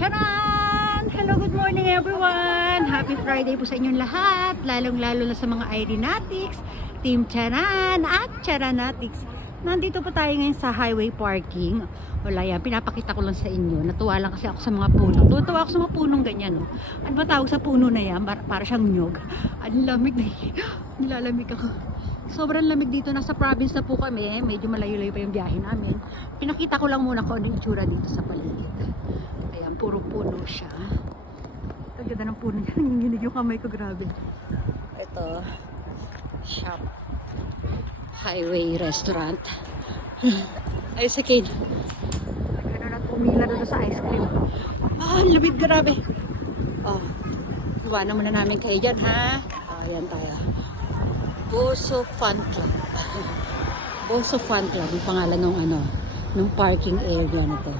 Charan! Hello, good morning everyone! Happy Friday po sa inyong lahat, lalong-lalo na sa mga Irenatics, Team Charan at Charanatics. Nandito po tayo ngayon sa highway parking. Wala yan, pinapakita ko lang sa inyo. Natuwa lang kasi ako sa mga puno. Tutuwa ako sa mga punong ganyan. No? Ano ba tawag sa puno na yan? Para siyang nyog. Ang lamig na nilalamig ako. Sobrang lamig dito. Nasa province na po kami. Medyo malayo-layo pa yung biyahe namin. Pinakita ko lang muna kung ano yung itsura dito sa paligid. Ayan, puro puno siya. Ang ganda ng puno niya. Nanginginig yung kamay ko, grabe. Ito, shop. Highway restaurant. Ay, sa Kane. Ano na, pumila doon sa ice cream. Ah, lamig, grabe. Oh, iwanan muna namin kayo dyan, ha? Ayan tayo. Boso Fun Club. Boso Fun Club, yung pangalan ng nung parking area nito.